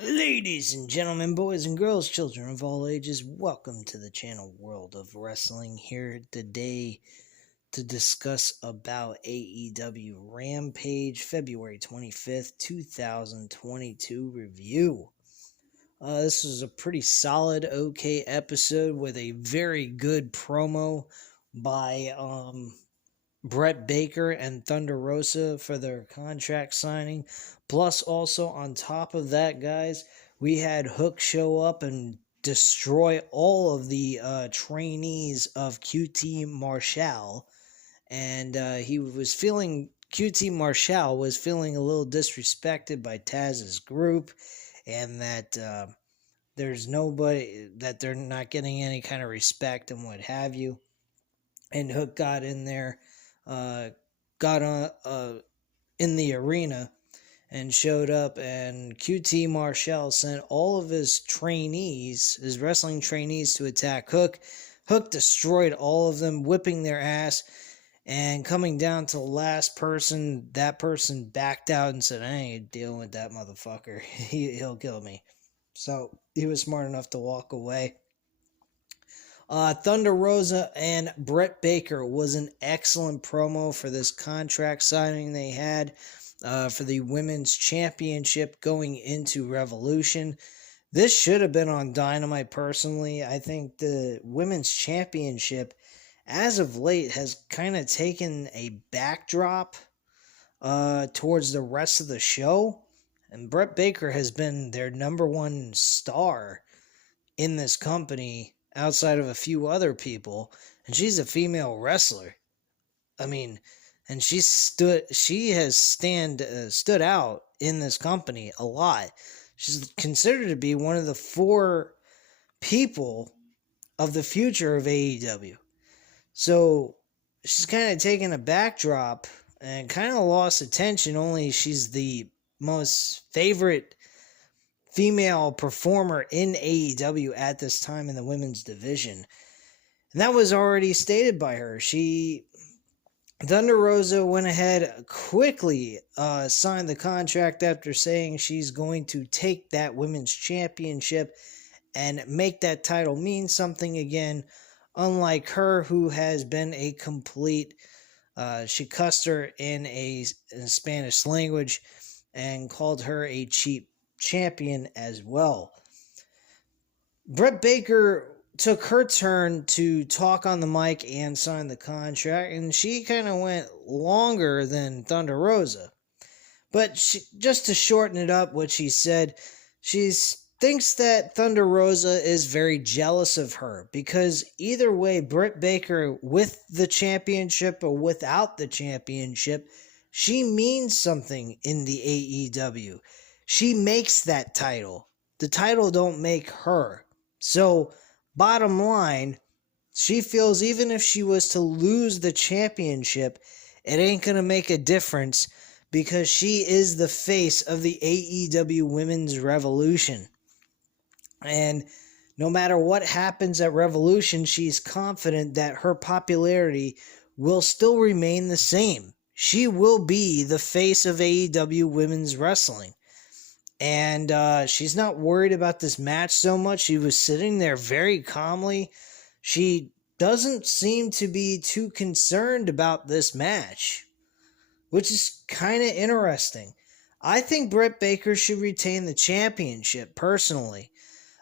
Ladies and gentlemen, boys and girls, children of all ages, welcome to the channel World of Wrestling. Here today to discuss about AEW Rampage February 25th, 2022 review. This was a pretty solid, okay episode with a very good promo by Brett Baker and Thunder Rosa for their contract signing. Plus, also on top of that, guys, we had Hook show up and destroy all of the trainees of QT Marshall. And QT Marshall was feeling a little disrespected by Taz's group, and that there's nobody, that they're not getting any kind of respect and what have you. And Hook got in there, got on in the arena and showed up, and QT Marshall sent all of his trainees, his wrestling trainees, to attack Hook. Hook destroyed all of them, whipping their ass, and coming down to the last person, that person backed out and said, I ain't dealing with that motherfucker. He'll kill me. So he was smart enough to walk away. Thunder Rosa and Brett Baker was an excellent promo for this contract signing they had for the Women's Championship going into Revolution. This should have been on Dynamite personally. I think the Women's Championship, as of late, has kind of taken a backdrop towards the rest of the show. And Brett Baker has been their number one star in this company outside of a few other people, and she's a female wrestler. I mean, and she has stood out in this company a lot. She's considered to be one of the four people of the future of AEW. So she's kind of taken a backdrop and kind of lost attention. Only she's the most favorite female performer in AEW at this time in the women's division. And that was already stated by her. Thunder Rosa went ahead quickly, signed the contract after saying she's going to take that women's championship and make that title mean something again, unlike her, who has been a complete, she cussed her in Spanish language and called her a cheap champion as well. Brett Baker took her turn to talk on the mic and sign the contract, and she kind of went longer than Thunder Rosa. But just to shorten it up, what she said, she thinks that Thunder Rosa is very jealous of her, because either way, Brett Baker, with the championship or without the championship, she means something in the AEW. She makes that title. The title don't make her. So, bottom line, she feels even if she was to lose the championship, it ain't going to make a difference because she is the face of the AEW Women's Revolution. And no matter what happens at Revolution, she's confident that her popularity will still remain the same. She will be the face of AEW Women's Wrestling. And she's not worried about this match so much. She was sitting there very calmly. She doesn't seem to be too concerned about this match, which is kind of interesting. I think Brett Baker should retain the championship, personally.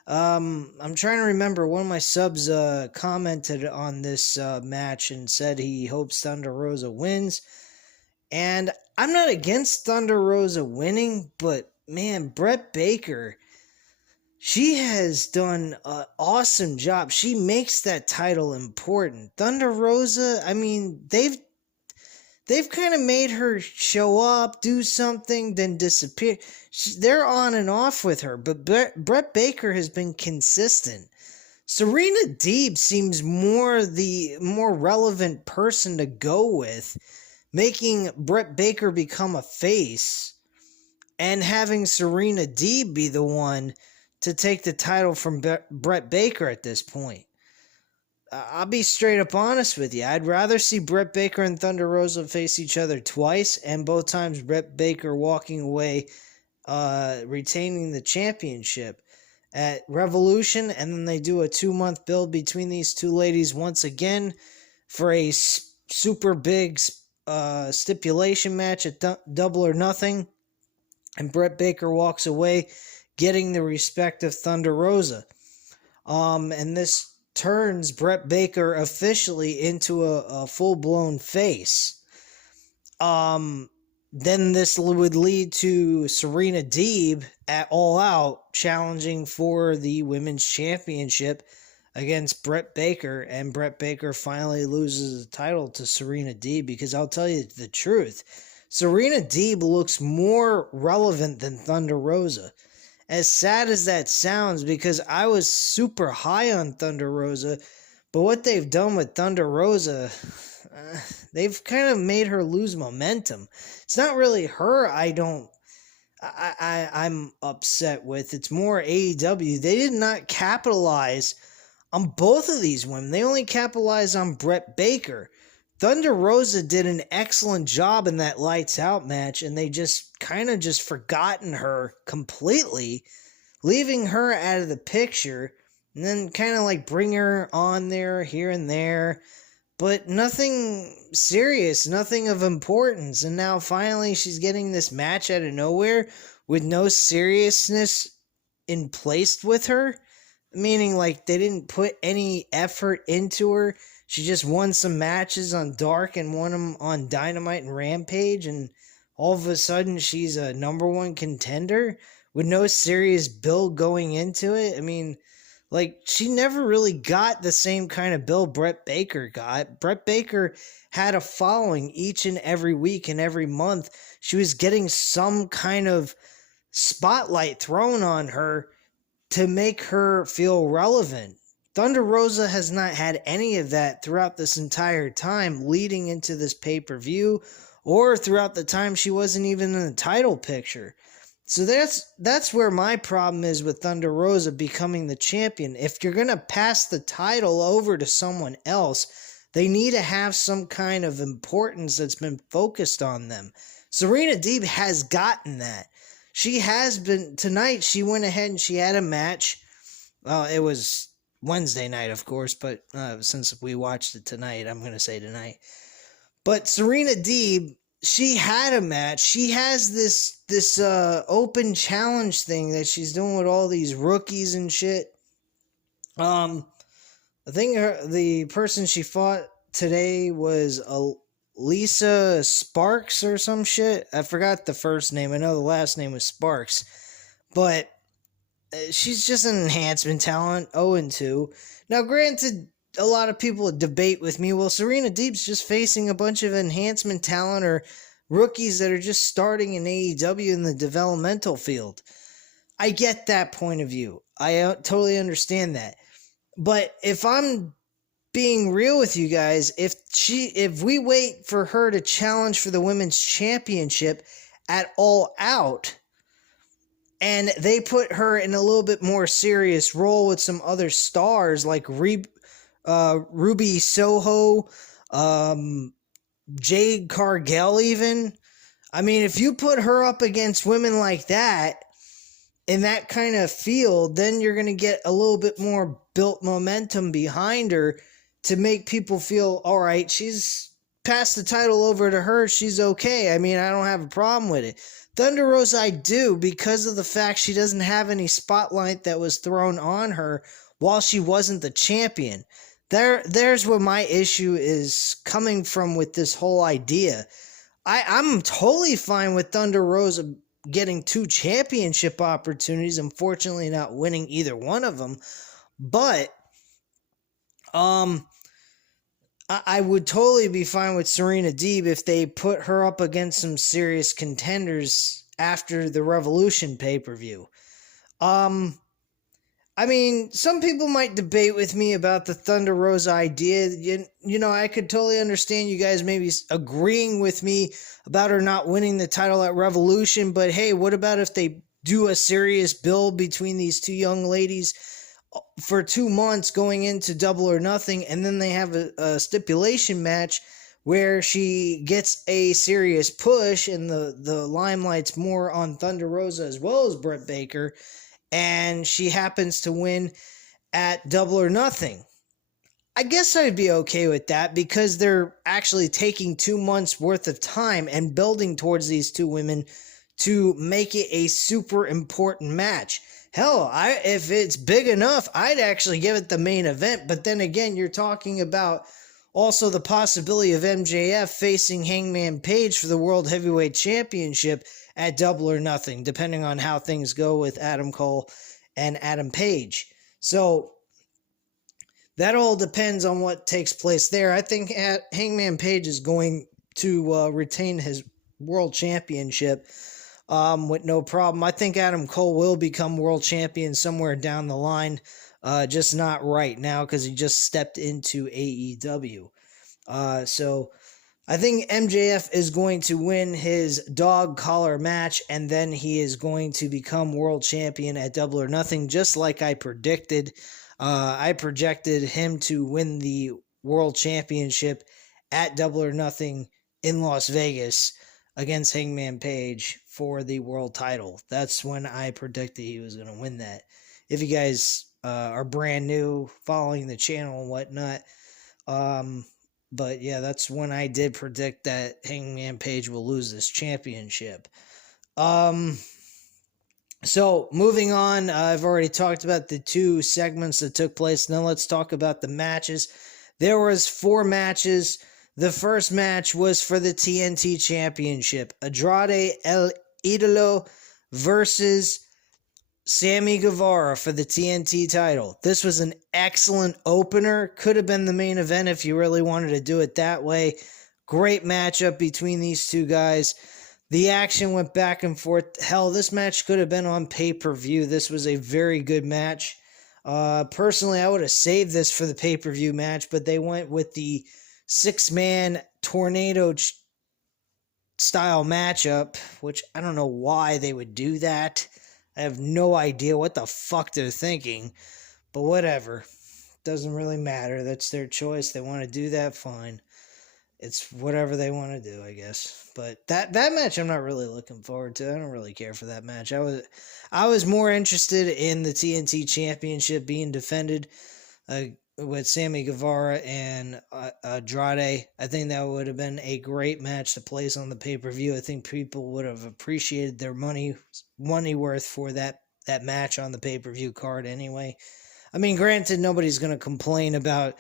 I'm trying to remember, one of my subs commented on this match and said he hopes Thunder Rosa wins. And I'm not against Thunder Rosa winning, but man, Brett Baker, she has done an awesome job. She makes that title important. Thunder Rosa, I mean, they've kind of made her show up, do something, then disappear. They're on and off with her, but Brett Baker has been consistent. Serena Deeb seems the more relevant person to go with, making Brett Baker become a face, and having Serena Deeb be the one to take the title from Brett Baker at this point. I'll be straight up honest with you. I'd rather see Brett Baker and Thunder Rosa face each other twice, and both times Brett Baker walking away retaining the championship at Revolution, and then they do a 2-month build between these two ladies once again for a super big stipulation match at Double or Nothing, and Britt Baker walks away getting the respect of Thunder Rosa. And this turns Britt Baker officially into a full-blown face. Then this would lead to Serena Deeb at All Out challenging for the Women's Championship against Britt Baker, and Britt Baker finally loses the title to Serena Deeb, because I'll tell you the truth, Serena Deeb looks more relevant than Thunder Rosa. As sad as that sounds, because I was super high on Thunder Rosa, but what they've done with Thunder Rosa, they've kind of made her lose momentum. It's not really her I'm upset with. It's more AEW. They did not capitalize on both of these women. They only capitalized on Britt Baker. Thunder Rosa did an excellent job in that Lights Out match, and they just kind of just forgotten her completely, leaving her out of the picture, and then kind of like bring her on there here and there, but nothing serious, nothing of importance. And now finally she's getting this match out of nowhere with no seriousness in place with her, meaning like they didn't put any effort into her. She just won some matches on Dark and won them on Dynamite and Rampage, and all of a sudden she's a number one contender with no serious build going into it. I mean, like, she never really got the same kind of build Britt Baker got. Britt Baker had a following each and every week and every month. She was getting some kind of spotlight thrown on her to make her feel relevant. Thunder Rosa has not had any of that throughout this entire time leading into this pay-per-view, or throughout the time she wasn't even in the title picture. So that's where my problem is with Thunder Rosa becoming the champion. If you're going to pass the title over to someone else, they need to have some kind of importance that's been focused on them. Serena Deeb has gotten that. She has been, tonight she went ahead and she had a match. It was Wednesday night, of course, but since we watched it tonight, I'm going to say tonight. But Serena Deeb, she had a match. She has this open challenge thing that she's doing with all these rookies and shit. I think the person she fought today was Lisa Sparks or some shit. I forgot the first name. I know the last name was Sparks. But she's just an enhancement talent, 0-2. Now, granted, a lot of people debate with me, well, Serena Deeb's just facing a bunch of enhancement talent or rookies that are just starting in AEW in the developmental field. I get that point of view. I totally understand that. But if I'm being real with you guys, if we wait for her to challenge for the women's championship at All Out, and they put her in a little bit more serious role with some other stars like Ruby Soho, Jade Cargill even. I mean, if you put her up against women like that in that kind of field, then you're going to get a little bit more built momentum behind her to make people feel, all right, she's passed the title over to her, she's okay. I mean, I don't have a problem with it. Thunder Rosa, I do, because of the fact she doesn't have any spotlight that was thrown on her while she wasn't the champion. There's where my issue is coming from with this whole idea. I'm totally fine with Thunder Rosa getting 2 championship opportunities, unfortunately not winning either one of them, but I would totally be fine with Serena Deeb if they put her up against some serious contenders after the Revolution pay-per-view. I mean, some people might debate with me about the Thunder Rosa idea. You know, I could totally understand you guys maybe agreeing with me about her not winning the title at Revolution, but hey, what about if they do a serious build between these two young ladies for 2 months going into Double or Nothing, and then they have a stipulation match where she gets a serious push and the limelight's more on Thunder Rosa as well as Britt Baker, and she happens to win at Double or Nothing. I guess I'd be okay with that because they're actually taking 2 months worth of time and building towards these two women to make it a super important match. Hell, if it's big enough, I'd actually give it the main event. But then again, you're talking about also the possibility of MJF facing Hangman Page for the World Heavyweight Championship at Double or Nothing, depending on how things go with Adam Cole and Adam Page. So that all depends on what takes place there. I think Hangman Page is going to retain his world championship with no problem. I think Adam Cole will become world champion somewhere down the line, just not right now because he just stepped into AEW. So I think MJF is going to win his dog collar match, and then he is going to become world champion at Double or Nothing, just like I predicted. I projected him to win the world championship at Double or Nothing in Las Vegas against Hangman Page for the world title. That's when I predicted he was going to win that. If you guys are brand new, following the channel and whatnot, but yeah, that's when I did predict that Hangman Page will lose this championship. So, moving on, I've already talked about the two segments that took place. Now let's talk about the matches. There was 4 matches. The first match was for the TNT Championship. Andrade El Idolo versus Sammy Guevara for the TNT title. This was an excellent opener. Could have been the main event if you really wanted to do it that way. Great matchup between these two guys. The action went back and forth. Hell, this match could have been on pay-per-view. This was a very good match. Personally, I would have saved this for the pay-per-view match, but they went with the 6-man tornado style matchup, which I don't know why they would do that. I have no idea what the fuck they're thinking, but whatever. Doesn't really matter. That's their choice. They want to do that, fine. It's whatever they want to do, I guess. But that match I'm not really looking forward to. I don't really care for that match. I was more interested in the TNT Championship being defended with Sammy Guevara and Andrade. I think that would have been a great match to place on the pay-per-view. I think people would have appreciated their money worth for that match on the pay-per-view card anyway. I mean, granted, nobody's going to complain about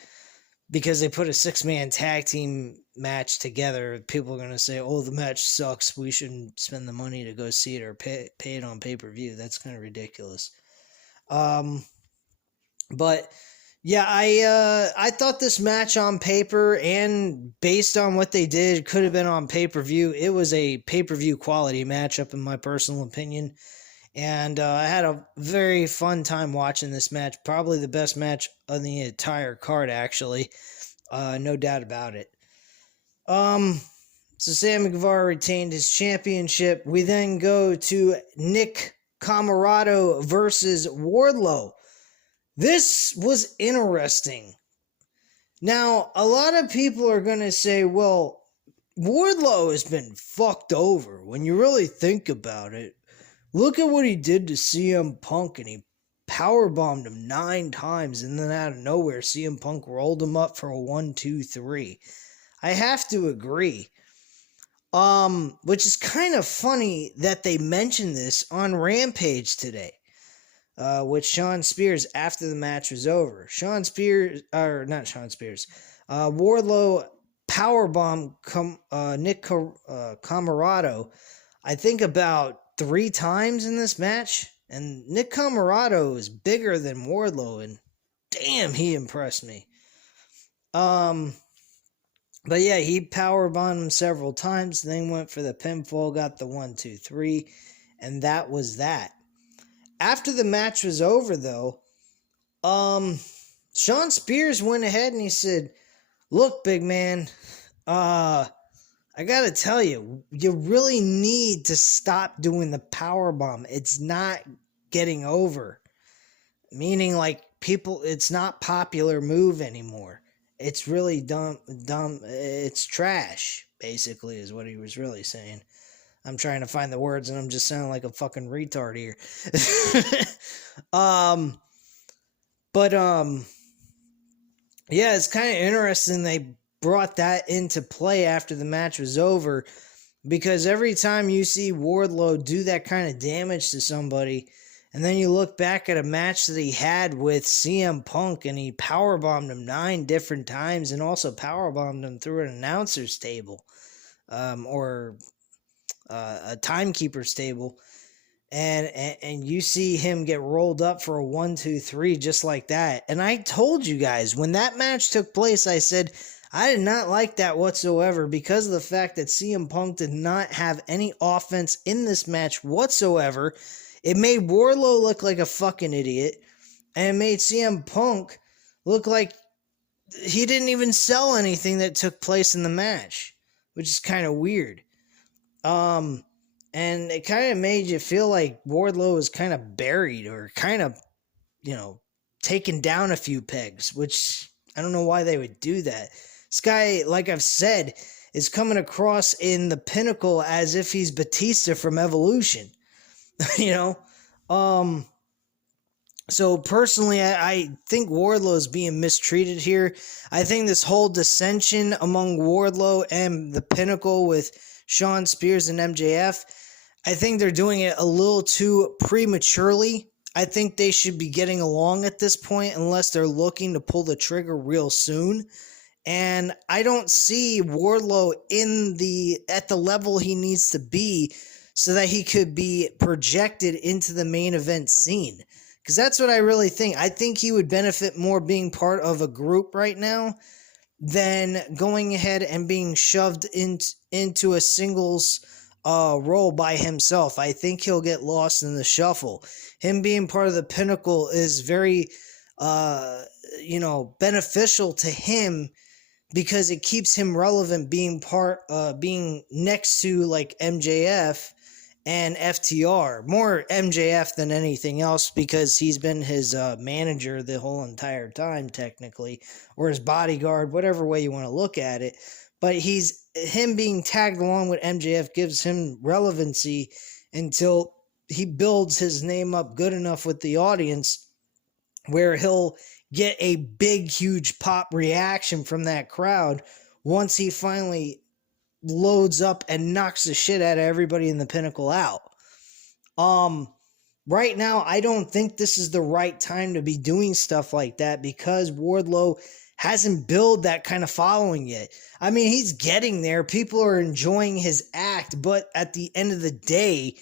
because they put a 6-man tag team match together. People are going to say, oh, the match sucks. We shouldn't spend the money to go see it or pay it on pay-per-view. That's kind of ridiculous. But yeah, I thought this match on paper and based on what they did could have been on pay-per-view. It was a pay-per-view quality matchup in my personal opinion. And I had a very fun time watching this match. Probably the best match on the entire card, actually. No doubt about it. So Sammy Guevara retained his championship. We then go to Nick Comoroto versus Wardlow. This was interesting. Now, a lot of people are going to say, well, Wardlow has been fucked over. When you really think about it, look at what he did to CM Punk, and he powerbombed him 9 times, and then out of nowhere, CM Punk rolled him up for a 1, 2, 3. I have to agree. Which is kind of funny that they mentioned this on Rampage today. With Sean Spears after the match was over. Wardlow powerbombed Nick Comoroto, I think about 3 times in this match, and Nick Comoroto is bigger than Wardlow, and damn, he impressed me. But yeah, he powerbombed him several times, then went for the pinfall, got the 1, 2, 3, and that was that. After the match was over, though, Sean Spears went ahead and he said, look, big man, I gotta tell you, you really need to stop doing the powerbomb. It's not getting over. Meaning, like, people, it's not popular move anymore. It's really dumb. It's trash, basically, is what he was really saying. I'm trying to find the words, and I'm just sounding like a fucking retard here. um, but yeah, it's kind of interesting they brought that into play after the match was over, because every time you see Wardlow do that kind of damage to somebody, and then you look back at a match that he had with CM Punk, and he powerbombed him 9 different times, and also powerbombed him through an announcer's table, or a timekeeper's table. And you see him get rolled up for a 1-2-3 just like that. And I told you guys, when that match took place, I said I did not like that whatsoever, because of the fact that CM Punk did not have any offense in this match whatsoever. It made Wardlow look like a fucking idiot, and it made CM Punk look like he didn't even sell anything that took place in the match, which is kind of weird. And it kind of made you feel like Wardlow was kind of buried, or kind of, taken down a few pegs, which I don't know why they would do that. This guy, like I've said, is coming across in the Pinnacle as if he's Batista from Evolution, So personally, I think Wardlow is being mistreated here. I think this whole dissension among Wardlow and the Pinnacle with Shawn Spears and MJF, I think they're doing it a little too prematurely. I think they should be getting along at this point, unless they're looking to pull the trigger real soon. And I don't see Wardlow at the level he needs to be so that he could be projected into the main event scene. Because that's what I really think. I think he would benefit more being part of a group right now than going ahead and being shoved into a singles role by himself. I think he'll get lost in the shuffle. Him being part of the Pinnacle is very, beneficial to him, because it keeps him relevant, being next to like MJF and FTR. More MJF than anything else, because he's been his manager the whole entire time, technically, or his bodyguard, whatever way you want to look at it. But him being tagged along with MJF gives him relevancy until he builds his name up good enough with the audience where he'll get a big, huge pop reaction from that crowd once he finally loads up and knocks the shit out of everybody in the Pinnacle out. Right now, I don't think this is the right time to be doing stuff like that, because Wardlow hasn't built that kind of following yet. I mean, he's getting there. People are enjoying his act, but at the end of the day,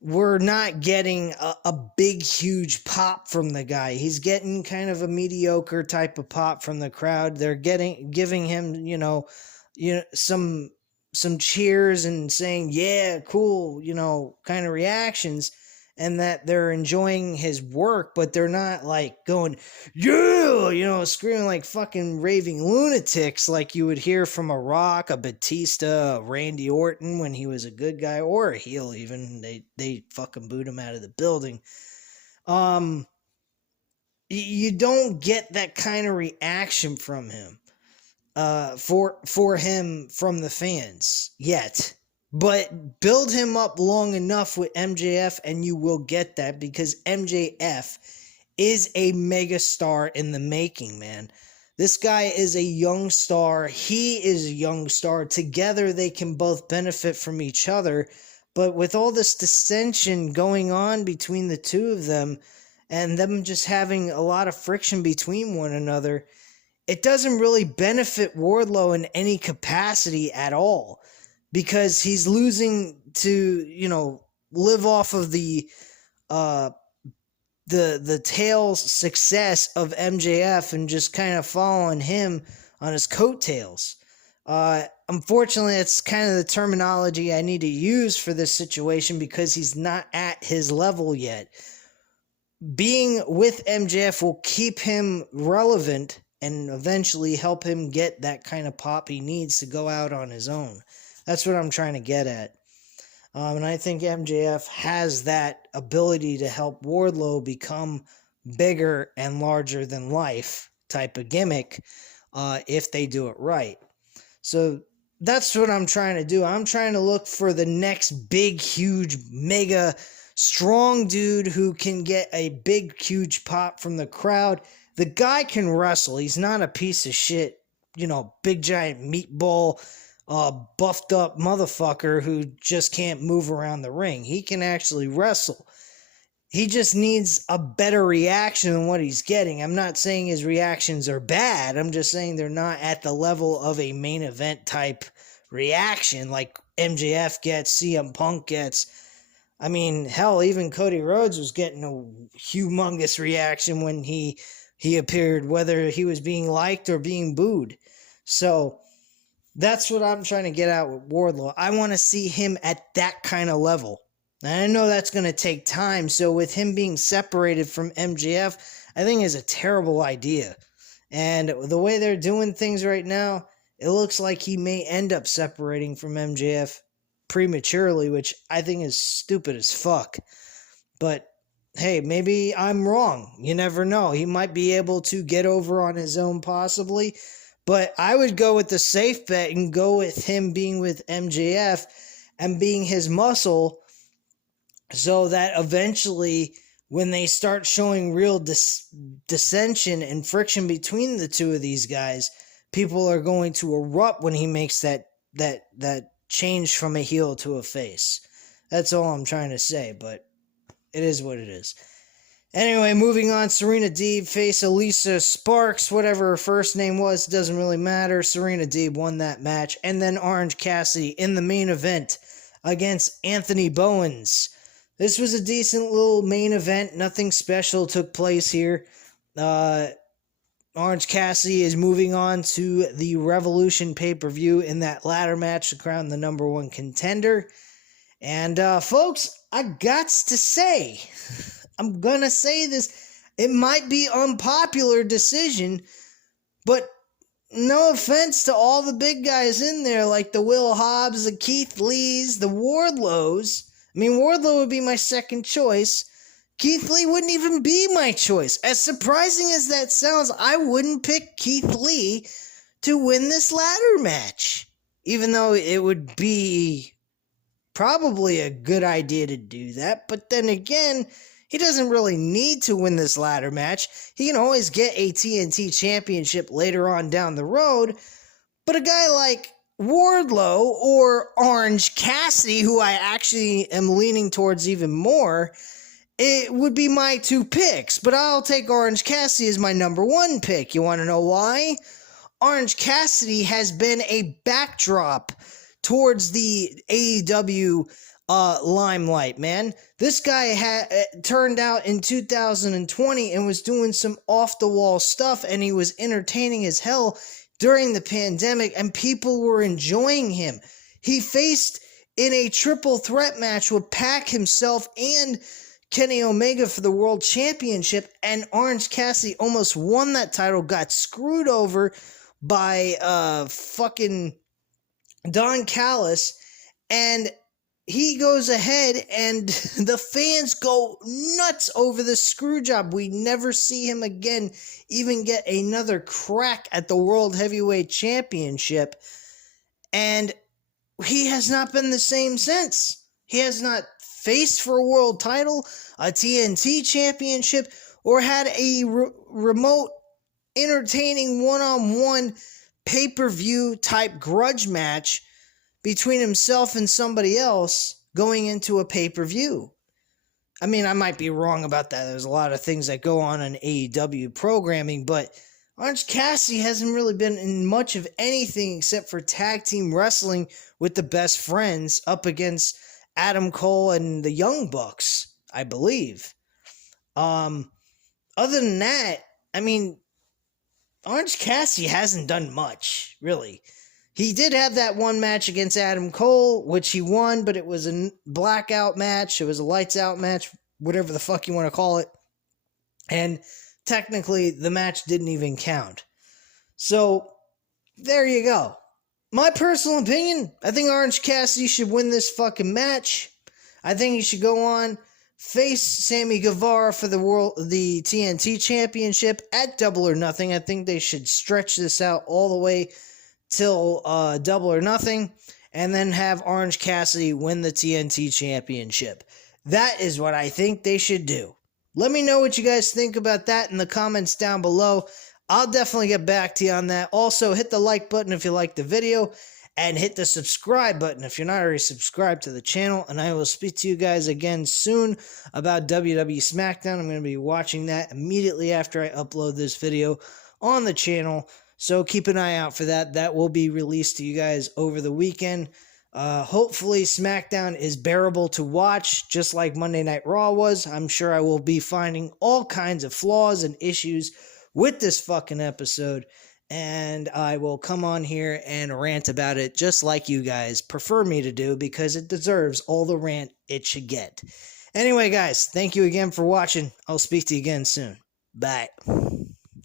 we're not getting a big, huge pop from the guy. He's getting kind of a mediocre type of pop from the crowd. They're giving him, some cheers and saying, yeah, cool, kind of reactions, and that they're enjoying his work, but they're not like going, yeah, screaming like fucking raving lunatics like you would hear from a Rock, a Batista, a Randy Orton when he was a good guy, or a heel even. They fucking booed him out of the building. You don't get that kind of reaction from him. For him from the fans yet, but build him up long enough with MJF and you will get that, because MJF is a mega star in the making, man. This guy is a young star. He is a young star. Together they can both benefit from each other, but with all this dissension going on between the two of them, and them just having a lot of friction between one another, it doesn't really benefit Wardlow in any capacity at all, because he's losing to, live off of the tails success of MJF and just kind of following him on his coattails. Unfortunately, it's kind of the terminology I need to use for this situation, because he's not at his level yet. Being with MJF will keep him relevant and eventually help him get that kind of pop he needs to go out on his own. That's what I'm trying to get at. And I think MJF has that ability to help Wardlow become bigger and larger than life type of gimmick if they do it right. So that's what I'm trying to do. I'm trying to look for the next big, huge, mega strong dude who can get a big, huge pop from the crowd. The guy can wrestle. He's not a piece of shit, big giant meatball, buffed up motherfucker who just can't move around the ring. He can actually wrestle. He just needs a better reaction than what he's getting. I'm not saying his reactions are bad. I'm just saying they're not at the level of a main event type reaction like MJF gets, CM Punk gets. I mean, hell, even Cody Rhodes was getting a humongous reaction when he appeared, whether he was being liked or being booed. So that's what I'm trying to get at with Wardlow. I want to see him at that kind of level. And I know that's going to take time, so with him being separated from MJF, I think is a terrible idea. And the way they're doing things right now, it looks like he may end up separating from MJF prematurely, which I think is stupid as fuck. But hey, maybe I'm wrong. You never know. He might be able to get over on his own possibly. But I would go with the safe bet and go with him being with MJF and being his muscle, so that eventually when they start showing real dissension and friction between the two of these guys, people are going to erupt when he makes that change from a heel to a face. That's all I'm trying to say, but it is what it is. Anyway, moving on, Serena Deeb face Elisa Sparks, whatever her first name was, doesn't really matter. Serena Deeb won that match. And then Orange Cassidy in the main event against Anthony Bowens. This was a decent little main event. Nothing special took place here. Orange Cassidy is moving on to the Revolution pay-per-view in that ladder match to crown the number one contender. And, folks, I gots to say, I'm gonna say this, it might be unpopular decision, but no offense to all the big guys in there, like the Will Hobbs, the Keith Lees, the Wardlows. I mean, Wardlow would be my second choice. Keith Lee wouldn't even be my choice. As surprising as that sounds, I wouldn't pick Keith Lee to win this ladder match. Even though it would be probably a good idea to do that. But then again, he doesn't really need to win this ladder match. He can always get a TNT championship later on down the road. But a guy like Wardlow or Orange Cassidy, who I actually am leaning towards even more, it would be my two picks. But I'll take Orange Cassidy as my number one pick. You want to know why? Orange Cassidy has been a backdrop towards the AEW limelight, man. This guy turned out in 2020 and was doing some off-the-wall stuff, and he was entertaining as hell during the pandemic, and people were enjoying him. He faced in a triple threat match with Pac himself and Kenny Omega for the World Championship, and Orange Cassidy almost won that title, got screwed over by fucking Don Callis, and he goes ahead and the fans go nuts over the screw job. We never see him again even get another crack at the World Heavyweight Championship, and he has not been the same since. He has not faced for a world title, a TNT championship, or had a remote entertaining one-on-one pay-per-view type grudge match between himself and somebody else going into a pay-per-view. I mean, I might be wrong about that. There's a lot of things that go on AEW programming, but Orange Cassidy hasn't really been in much of anything except for tag team wrestling with the Best Friends up against Adam Cole and the Young Bucks, I believe. Other than that, I mean, Orange Cassidy hasn't done much, really. He did have that one match against Adam Cole, which he won, but it was a blackout match. It was a lights out match, whatever the fuck you want to call it. And technically, the match didn't even count. So, there you go. My personal opinion, I think Orange Cassidy should win this fucking match. I think he should go on, face Sammy Guevara for the TNT Championship at Double or Nothing. I think they should stretch this out all the way till Double or Nothing, and then have Orange Cassidy win the TNT Championship. That is what I think they should do. Let me know what you guys think about that in the comments down below. I'll definitely get back to you on that. Also, hit the like button if you liked the video, and hit the subscribe button if you're not already subscribed to the channel. And I will speak to you guys again soon about WWE SmackDown. I'm going to be watching that immediately after I upload this video on the channel. So keep an eye out for that. That will be released to you guys over the weekend. Hopefully SmackDown is bearable to watch, just like Monday Night Raw was. I'm sure I will be finding all kinds of flaws and issues with this fucking episode, and I will come on here and rant about it just like you guys prefer me to do, because it deserves all the rant it should get. Anyway, guys, thank you again for watching. I'll speak to you again soon. Bye.